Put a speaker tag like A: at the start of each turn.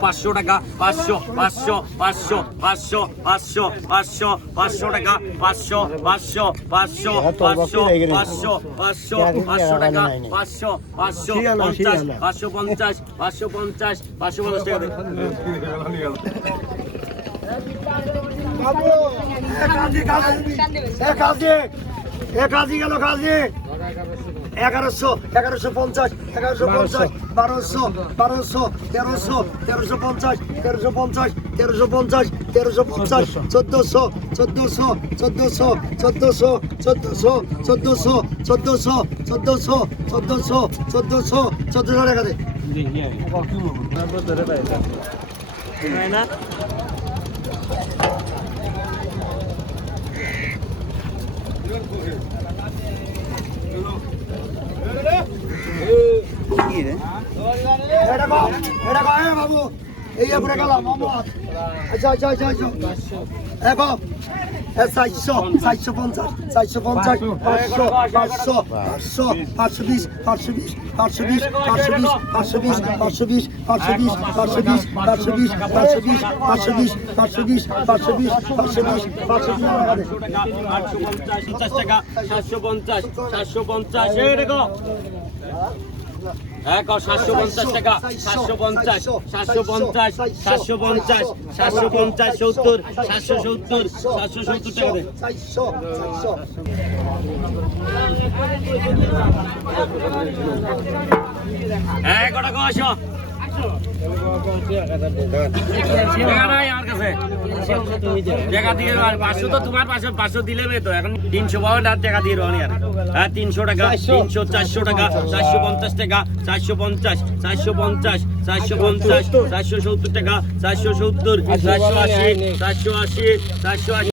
A: পাঁচশো টাকা পাঁচশো পাঁচশো পাঁচশো পাঁচশো পাঁচশো পাঁচশো পাঁচশো টাকা পাঁচশো পাঁচশো পাঁচশো পাঁচশো পাঁচশো পাঁচশো পাঁচশো টাকা পাঁচশো পাঁচশো পঞ্চাশ পাঁচশো পঞ্চাশ পাঁচশো পঞ্চাশ পাঁচশো পঞ্চাশ টাকা
B: এগারোশো এগারোশো পঞ্চাশ এগারোশো পঞ্চাশ বারোশো বারোশো তেরোশো তেরোশো পঞ্চাশ তেরোশো পঞ্চাশ তেরোশো পঞ্চাশ তেরোশো পঞ্চাশ চোদ্দোশো চোদ্দোশো চোদ্দোশো চোদ্দোশো চোদ্দোশো চোদ্দোশো চোদ্দোশো চোদ্দোশো চোদ্দোশো চোদ্দোশো চোদ্দোশো টাকা দে এটা কয় বাবু এই উপরে গেল মোহাম্মদ আচ্ছা আচ্ছা আচ্ছা আচ্ছা দেখো এ চারশো চারশো পঞ্চাশ চারশো পঞ্চাশ পাঁচশো পাঁচশো পাঁচশো পাঁচশো বিশ পাঁচশো বিশ পাঁচশো বিশ পাঁচশো বিশ পাঁচশো বিশ পাঁচশো বিশ পাঁচশো বিশ পাঁচশো বিশ পাঁচশো বিশ পাঁচশো বিশ পাঁচশো বিশ পাঁচশো বিশ পাঁচশো বিশ পাঁচশো বিশ পাঁচশো বিশ
A: পঞ্চাশ টাকা সাতশো পঞ্চাশ সাতশো পঞ্চাশ দেখো এক সাতশো পঞ্চাশ টাকা। সাতশো পঞ্চাশ সাতশো পঞ্চাশ সাতশো পঞ্চাশ সাতশো পঞ্চাশ, সত্তর, সাতশো সত্তর সাতশো সত্তর টাকা দেন
B: চারশো চারশো
A: এক আসো? তিনশো টাকা তিনশো চারশো টাকা চারশো পঞ্চাশ টাকা চারশো পঞ্চাশ চারশো পঞ্চাশ চারশো পঞ্চাশ চারশো সত্তর টাকা চারশো সত্তর চারশো আশি চারশো আশি চারশো আশি